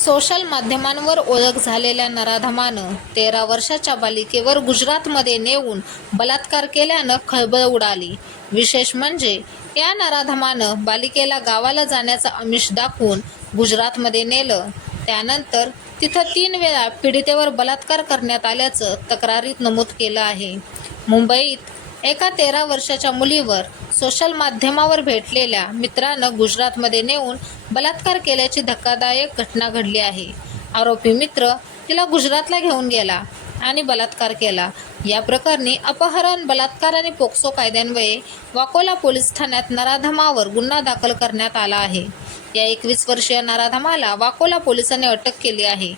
Social माध्यमांवर ओळख झालेल्या नराधमानं 13 वर्षाच्या बालिकेवर गुजरातमध्ये नेऊन बलात्कार केल्यानं खळबळ उडाली. विशेष म्हणजे या नराधमानं बालिकेला गावाला जाण्याचं आमिष दाखवून गुजरातमध्ये नेलं. त्यानंतर तिथं 3 वेळा पीडितेवर बलात्कार करण्यात आल्याचं तक्रारीत नमूद केलं आहे. मुंबईत एका 13 वर्षाच्या मुलीवर सोशल माध्यमावर भेटलेल्या मित्रानं गुजरातमध्ये नेऊन बलात्कार केल्याची धक्कादायक घटना घडली आहे. आरोपी मित्र तिला गुजरातला घेऊन गेला आणि बलात्कार केला. या प्रकरणी अपहरण, बलात्कार आणि पोक्सो कायद्यान्वये वाकोला पोलीस ठाण्यात नराधमावर गुन्हा दाखल करण्यात आला आहे. या 21 वर्षीय नराधमाला वाकोला पोलिसांनी अटक केली आहे.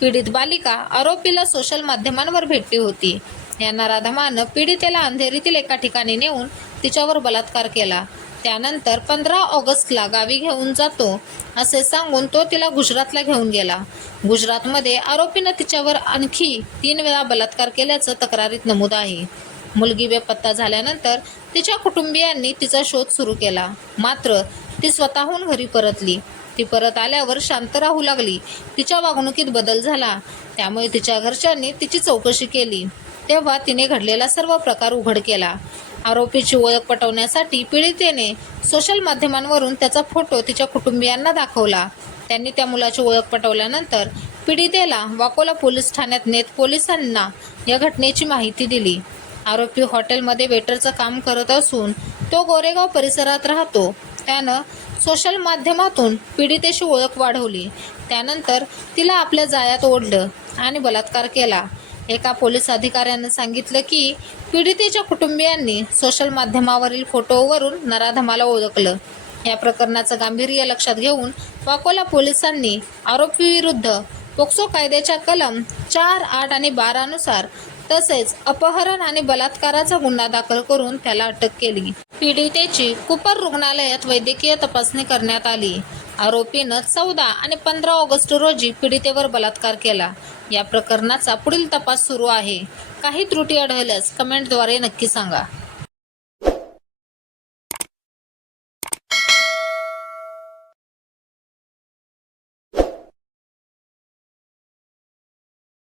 पीडित बालिका आरोपीला सोशल माध्यमांवर भेटली होती. या नराधमानं पीडितेला अंधेरीतील एका ठिकाणी नेऊन तिच्यावर बलात्कार केला. त्यानंतर 15 ऑगस्टला गावी घेऊन जातो असे सांगून तो तिला गुजरातला घेऊन गेला. गुजरातमध्ये आरोपीनं तिच्यावर आणखी 3 वेळा बलात्कार केल्याचं तक्रारीत नमूद आहे. मुलगी बेपत्ता झाल्यानंतर तिच्या कुटुंबियांनी तिचा शोध सुरू केला. मात्र ती स्वतःहून घरी परतली. ती परत आल्यावर शांत राहू लागली. तिच्या वागणुकीत बदल झाला. त्यामुळे तिच्या घरच्यांनी तिची चौकशी केली. तेव्हा तिने घडलेला सर्व प्रकार उघड केला. आरोपीची ओळख पटवण्यासाठी पीडितेने सोशल माध्यमांवरून त्याचा फोटो तिच्या कुटुंबियांना दाखवला. त्यांनी त्या मुलाची ओळख पटवल्यानंतर पीडितेला वाकोला पोलीस ठाण्यात नेत पोलिसांना या घटनेची माहिती दिली. आरोपी हॉटेलमध्ये वेटरचं काम करत असून तो गोरेगाव परिसरात राहतो. त्यानं सोशल माध्यमातून पीडितेशी ओळख वाढवली. त्यानंतर तिला आपल्या जाळ्यात ओढलं आणि बलात्कार केला. एका पोलीस अधिकाऱ्यानं सांगितलं की पीडितेच्या कुटुंबियांनी सोशल माध्यमावरील फोटोवरून नराधमाला ओळखलं. या प्रकरणाचं गांभीर्य लक्षात घेऊन वाकोला पोलिसांनी आरोपीविरुद्ध पोक्सो कायद्याच्या कलम 4, 8 आणि 12 नुसार तसेच अपहरण आणि बलात्काराचा गुन्हा दाखल करून त्याला अटक केली. पीडितेची कुपर रुग्णालयात वैद्यकीय तपासणी करण्यात आली. आरोपीनं 14 आणि 15 ऑगस्ट रोजी पीडितेवर बलात्कार केला. या प्रकरणाचा पुढील तपास सुरू आहे. काही त्रुटी आढळल्यास कमेंटद्वारे नक्की सांगा.